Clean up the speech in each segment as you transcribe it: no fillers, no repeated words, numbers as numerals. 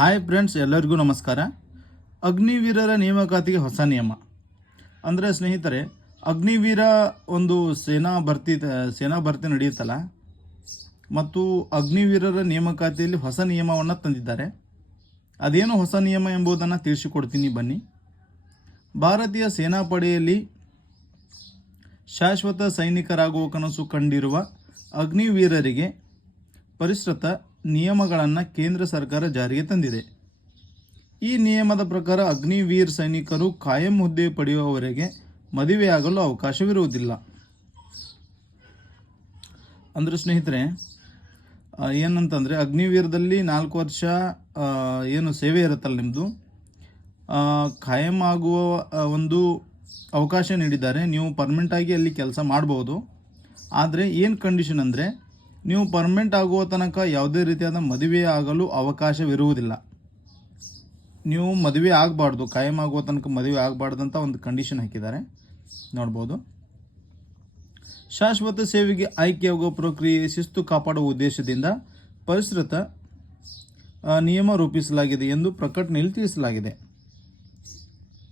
Hi friends, ಎಲ್ಲರಿಗೂ ನಮಸ್ಕಾರ. ಅಗ್ನಿವೀರರ ನೇಮಕಾತಿಗೆ ಹೊಸ ನಿಯಮ ಅಂದರೆ ಸ್ನೇಹಿತರೆ, ಅಗ್ನಿವೀರ ಒಂದು ಸೇನಾ ಭರ್ತಿ ನಡೆಯುತ್ತಲ್ಲ, ಮತ್ತು ಅಗ್ನಿವೀರರ ನೇಮಕಾತಿಯಲ್ಲಿ ಹೊಸ ನಿಯಮವನ್ನು ತಂದಿದ್ದಾರೆ. ಅದೇನು ಹೊಸ ನಿಯಮ ಎಂಬುದನ್ನು ತಿಳಿಸಿಕೊಡ್ತೀನಿ ಬನ್ನಿ. ಭಾರತೀಯ ಸೇನಾಪಡೆಯಲ್ಲಿ ಶಾಶ್ವತ ಸೈನಿಕರಾಗುವ ಕನಸು ಕಂಡಿರುವ ಅಗ್ನಿವೀರರಿಗೆ ಪರಿಷ್ಕೃತ ನಿಯಮಗಳನ್ನು ಕೇಂದ್ರ ಸರ್ಕಾರ ಜಾರಿಗೆ ತಂದಿದೆ. ಈ ನಿಯಮದ ಪ್ರಕಾರ ಅಗ್ನಿವೀರ್ ಸೈನಿಕರು ಕಾಯಂ ಹುದ್ದೆ ಪಡೆಯುವವರೆಗೆ ಮದುವೆಯಾಗಲು ಅವಕಾಶವಿರುವುದಿಲ್ಲ. ಅಂದರೆ ಸ್ನೇಹಿತರೆ, ಏನಂತಂದರೆ ಅಗ್ನಿವೀರದಲ್ಲಿ 4 ವರ್ಷ ಏನು ಸೇವೆ ಇರುತ್ತಲ್ಲ ನಿಮ್ಮದು, ಕಾಯಂ ಆಗುವ ಒಂದು ಅವಕಾಶ ನೀಡಿದ್ದಾರೆ. ನೀವು ಪರ್ಮನೆಂಟಾಗಿ ಅಲ್ಲಿ ಕೆಲಸ ಮಾಡ್ಬೋದು. ಆದರೆ ಏನು ಕಂಡೀಷನ್ ಅಂದರೆ, ನೀವು ಪರ್ಮನೆಂಟ್ ಆಗುವ ತನಕ ಯಾವುದೇ ರೀತಿಯಾದ ಮದುವೆ ಆಗಲು ಅವಕಾಶವಿರುವುದಿಲ್ಲ. ನೀವು ಮದುವೆ ಆಗಬಾರ್ದು, ಕಾಯಂ ಆಗುವ ತನಕ ಮದುವೆ ಆಗಬಾರ್ದು ಅಂತ ಒಂದು ಕಂಡೀಷನ್ ಹಾಕಿದ್ದಾರೆ, ನೋಡ್ಬೋದು. ಶಾಶ್ವತ ಸೇವೆಗೆ ಆಯ್ಕೆಯಾಗುವ ಪ್ರಕ್ರಿಯೆ ಶಿಸ್ತು ಕಾಪಾಡುವ ಉದ್ದೇಶದಿಂದ ಪರಿಷ್ಕೃತ ನಿಯಮ ರೂಪಿಸಲಾಗಿದೆ ಎಂದು ಪ್ರಕಟಣೆಯಲ್ಲಿ ತಿಳಿಸಲಾಗಿದೆ.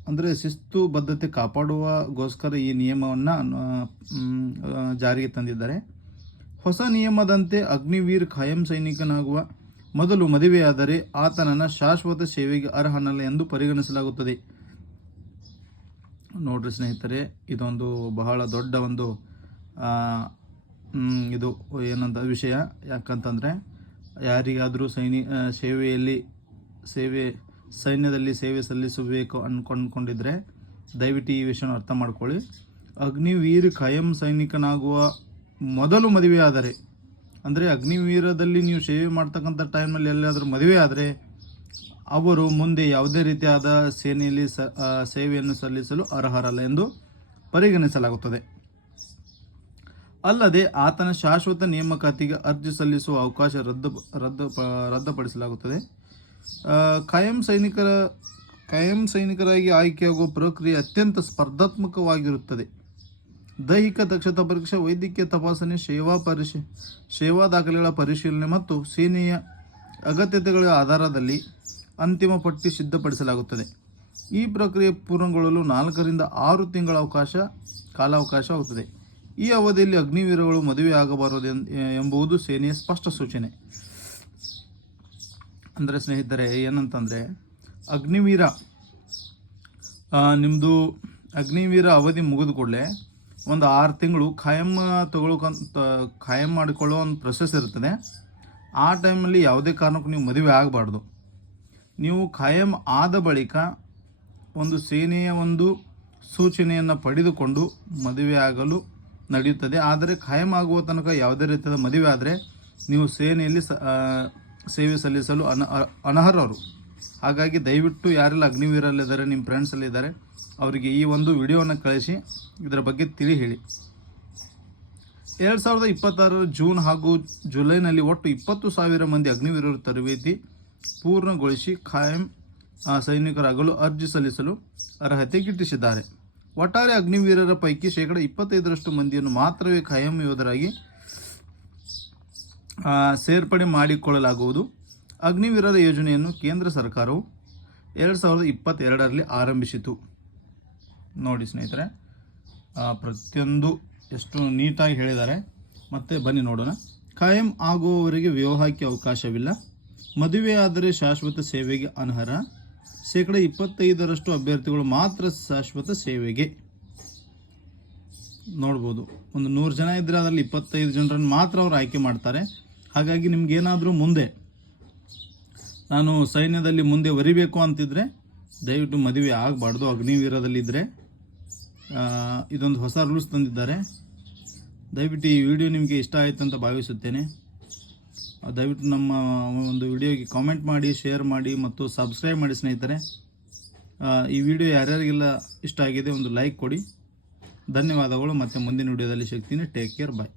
ಅಂದರೆ ಶಿಸ್ತು ಬದ್ಧತೆ ಕಾಪಾಡುವಗೋಸ್ಕರ ಈ ನಿಯಮವನ್ನು ಜಾರಿಗೆ ತಂದಿದ್ದಾರೆ. ಹೊಸ ನಿಯಮದಂತೆ ಅಗ್ನಿವೀರ್ ಖಾಯಂ ಸೈನಿಕನಾಗುವ ಮೊದಲು ಮದುವೆಯಾದರೆ ಆತನನ್ನು ಶಾಶ್ವತ ಸೇವೆಗೆ ಅರ್ಹನಲ್ಲ ಎಂದು ಪರಿಗಣಿಸಲಾಗುತ್ತದೆ. ನೋಡ್ರಿ ಸ್ನೇಹಿತರೆ, ಇದೊಂದು ಬಹಳ ದೊಡ್ಡ ಒಂದು ಇದು ಏನಂತ ವಿಷಯ. ಯಾಕಂತಂದರೆ ಯಾರಿಗಾದರೂ ಸೈನ್ಯದಲ್ಲಿ ಸೇವೆ ಸಲ್ಲಿಸಬೇಕು ಅಂದ್ಕೊಂಡಿದ್ರೆ ದಯವಿಟ್ಟು ಈ ವಿಷಯನ ಅರ್ಥ ಮಾಡ್ಕೊಳ್ಳಿ. ಅಗ್ನಿವೀರ್ ಖಾಯಂ ಸೈನಿಕನಾಗುವ ಮೊದಲು ಮದುವೆ ಆದರೆ, ಅಂದರೆ ಅಗ್ನಿವೀರದಲ್ಲಿ ನೀವು ಸೇವೆ ಮಾಡ್ತಕ್ಕಂಥ ಟೈಮಲ್ಲಿ ಎಲ್ಲಾದರೂ ಮದುವೆ ಆದರೆ ಅವರು ಮುಂದೆ ಯಾವುದೇ ರೀತಿಯಾದ ಸೇನೆಯಲ್ಲಿ ಸೇವೆಯನ್ನು ಸಲ್ಲಿಸಲು ಅರ್ಹರಲ್ಲ ಎಂದು ಪರಿಗಣಿಸಲಾಗುತ್ತದೆ. ಅಲ್ಲದೆ ಆತನ ಶಾಶ್ವತ ನೇಮಕಾತಿಗೆ ಅರ್ಜಿ ಸಲ್ಲಿಸುವ ಅವಕಾಶ ರದ್ದುಪಡಿಸಲಾಗುತ್ತದೆ. ಕಾಯಂ ಸೈನಿಕರಾಗಿ ಆಯ್ಕೆಯಾಗುವ ಪ್ರಕ್ರಿಯೆ ಅತ್ಯಂತ ಸ್ಪರ್ಧಾತ್ಮಕವಾಗಿರುತ್ತದೆ. ದೈಹಿಕ ದಕ್ಷತಾ ಪರೀಕ್ಷೆ, ವೈದ್ಯಕೀಯ ತಪಾಸಣೆ, ಸೇವಾ ದಾಖಲೆಗಳ ಪರಿಶೀಲನೆ ಮತ್ತು ಸೇನೆಯ ಅಗತ್ಯತೆಗಳ ಆಧಾರದಲ್ಲಿ ಅಂತಿಮ ಪಟ್ಟಿ ಸಿದ್ಧಪಡಿಸಲಾಗುತ್ತದೆ. ಈ ಪ್ರಕ್ರಿಯೆ ಪೂರ್ಣಗೊಳ್ಳಲು 4 ರಿಂದ 6 ತಿಂಗಳ ಕಾಲಾವಕಾಶವಾಗುತ್ತದೆ. ಈ ಅವಧಿಯಲ್ಲಿ ಅಗ್ನಿವೀರಗಳು ಮದುವೆ ಆಗಬಾರದು ಎಂಬುದು ಸೇನೆಯ ಸ್ಪಷ್ಟ ಸೂಚನೆ. ಅಂದರೆ ಸ್ನೇಹಿತರೆ, ಏನಂತಂದರೆ ನಿಮ್ಮದು ಅಗ್ನಿವೀರ ಅವಧಿ ಮುಗಿದ ಕೂಡಲೇ ಒಂದು 6 ತಿಂಗಳು ಖಾಯಂ ಮಾಡಿಕೊಳ್ಳೋ ಒಂದು ಪ್ರೊಸೆಸ್ ಇರ್ತದೆ. ಆ ಟೈಮಲ್ಲಿ ಯಾವುದೇ ಕಾರಣಕ್ಕೂ ನೀವು ಮದುವೆ ಆಗಬಾರ್ದು. ನೀವು ಖಾಯಂ ಆದ ಬಳಿಕ ಒಂದು ಸೇನೆಯ ಒಂದು ಸೂಚನೆಯನ್ನು ಪಡೆದುಕೊಂಡು ಮದುವೆ ಆಗಲು ನಡೆಯುತ್ತದೆ. ಆದರೆ ಖಾಯಂ ಆಗುವ ತನಕ ಯಾವುದೇ ರೀತಿಯಾದ ಮದುವೆ ಆದರೆ ನೀವು ಸೇನೆಯಲ್ಲಿ ಸೇವೆ ಸಲ್ಲಿಸಲು ಅನರ್ಹರು. ಹಾಗಾಗಿ ದಯವಿಟ್ಟು ಯಾರೆಲ್ಲ ಅಗ್ನಿವೀರಲ್ಲಿದ್ದಾರೆ, ನಿಮ್ಮ ಫ್ರೆಂಡ್ಸಲ್ಲಿದ್ದಾರೆ, ಅವರಿಗೆ ಈ ಒಂದು ವಿಡಿಯೋವನ್ನು ಕಳಿಸಿ ಇದರ ಬಗ್ಗೆ ತಿಳಿ ಹೇಳಿ. 2026 ಜೂನ್ ಹಾಗೂ ಜುಲೈನಲ್ಲಿ ಒಟ್ಟು 20,000 ಮಂದಿ ಅಗ್ನಿವೀರರು ತರಬೇತಿ ಪೂರ್ಣಗೊಳಿಸಿ ಖಾಯಂ ಸೈನಿಕರಾಗಲು ಅರ್ಜಿ ಸಲ್ಲಿಸಲು ಅರ್ಹತೆ ಗಿಟ್ಟಿಸಿದ್ದಾರೆ. ಒಟ್ಟಾರೆ ಅಗ್ನಿವೀರರ ಪೈಕಿ 25% ಮಂದಿಯನ್ನು ಮಾತ್ರವೇ ಖಾಯಂ ಯೋಧರಾಗಿ ಸೇರ್ಪಡೆ ಮಾಡಿಕೊಳ್ಳಲಾಗುವುದು. ಅಗ್ನಿವೀರರ ಯೋಜನೆಯನ್ನು ಕೇಂದ್ರ ಸರ್ಕಾರವು 2022ರಲ್ಲಿ ಆರಂಭಿಸಿತು. ನೋಡಿ ಸ್ನೇಹಿತರೆ, ಪ್ರತಿಯೊಂದು ಎಷ್ಟು ನೀಟಾಗಿ ಹೇಳಿದ್ದಾರೆ. ಮತ್ತೆ ಬನ್ನಿ ನೋಡೋಣ. ಖಾಯಂ ಆಗುವವರಿಗೆ ವಿವಾಹಕ್ಕೆ ಅವಕಾಶವಿಲ್ಲ. ಮದುವೆಯಾದರೆ ಶಾಶ್ವತ ಸೇವೆಗೆ ಅನರ್ಹ. 25% ಅಭ್ಯರ್ಥಿಗಳು ಮಾತ್ರ ಶಾಶ್ವತ ಸೇವೆಗೆ. ನೋಡ್ಬೋದು, ಒಂದು 100 ಜನ ಇದ್ದರೆ ಅದರಲ್ಲಿ 25 ಜನರನ್ನು ಮಾತ್ರ ಅವರು ಆಯ್ಕೆ ಮಾಡ್ತಾರೆ. ಹಾಗಾಗಿ ನಿಮ್ಗೇನಾದರೂ ಮುಂದೆ ನಾನು ಸೈನ್ಯದಲ್ಲಿ ಮುಂದೆ ವರಿಬೇಕು ಅಂತಿದ್ರೆ ದಯವಿಟ್ಟು ಮದುವೆ ಆಗಬಾರ್ದು. ಅಗ್ನಿವೀರದಲ್ಲಿದ್ದರೆ ಇದೊಂದು ಹೊಸ ರೂಲ್ಸ್ ತಂದಿದ್ದಾರೆ. ದಯವಿಟ್ಟು ಈ ವಿಡಿಯೋ ನಿಮಗೆ ಇಷ್ಟ ಆಯಿತು ಅಂತ ಭಾವಿಸುತ್ತೇನೆ. ದಯವಿಟ್ಟು ನಮ್ಮ ಒಂದು ವಿಡಿಯೋಗೆ ಕಾಮೆಂಟ್ ಮಾಡಿ, ಶೇರ್ ಮಾಡಿ ಮತ್ತು ಸಬ್ಸ್ಕ್ರೈಬ್ ಮಾಡಿ ಸ್ನೇಹಿತರೆ. ಈ ವಿಡಿಯೋ ಯಾರ್ಯಾರಿಗೆಲ್ಲ ಇಷ್ಟ ಆಗಿದೆ ಒಂದು ಲೈಕ್ ಕೊಡಿ. ಧನ್ಯವಾದಗಳು. ಮತ್ತೆ ಮುಂದಿನ ವಿಡಿಯೋದಲ್ಲಿ ಸಿಗ್ತೀನಿ. ಟೇಕ್ ಕೇರ್, ಬಾಯ್.